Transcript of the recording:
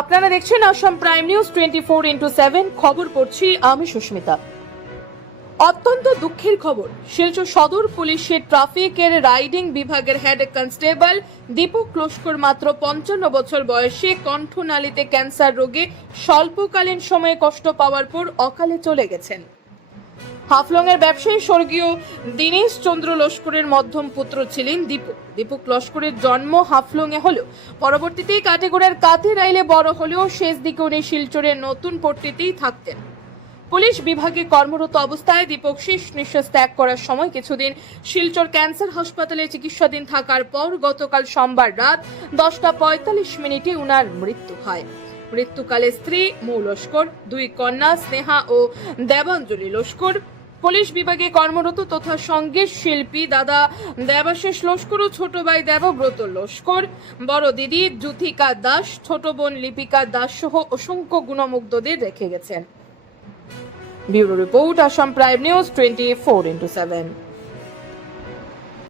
আপনারা দেখছেন Assam prime news 24x7 খবর পড়ছি আমি সুস্মিতা। অত্যন্ত দুঃখের খবর, শিলচর সদর পুলিশের ট্রাফিকের রাইডিং বিভাগের হেড কনস্টেবল দীপক লস্কর মাত্র 55 বছর বয়সে কণ্ঠনালীতে ক্যান্সার রোগে স্বল্পকালীন সময়ে কষ্ট পাওয়ার পর অকালে চলে গেছেন। হাফলংয়ের ব্যবসায়ী স্বর্গীয় দীনেশ চন্দ্র লস্করের মধ্যম পুত্র ছিলেন দীপক লস্করের জন্ম হাফলংয়ে হলেও পরবর্তীতে কাটিগড়ার কাতিরাইলে বড় হলেও শেষ দিকে উনি শিলচরের নতুন পট্টিতেই থাকতেন। পুলিশ বিভাগে কর্মরত অবস্থায় দীপক শেষ নিঃশ্বাস ত্যাগ করার সময় কিছুদিন শিলচর ক্যান্সার হাসপাতালে চিকিৎসাধীন থাকার পর গতকাল সোমবার রাত 10:45 উনার মৃত্যু হয়। মৃত্যুকালে স্ত্রী মৌ লস্কর, দুই কন্যা স্নেহা ও দেবাঞ্জলি লস্কর, পুলিশ বিভাগে কর্মরত তথা সঙ্গীত শিল্পী দাদা দেবাশিস লস্কর ও ছোট ভাই দেবব্রত লস্কর, বড় দিদি জ্যোতিকা দাস, ছোট বোন লিপিকা দাস সহ অসংখ্য গুণমুগ্ধদের রেখে গেছেন। Bureau report, Assam prime news 24x7।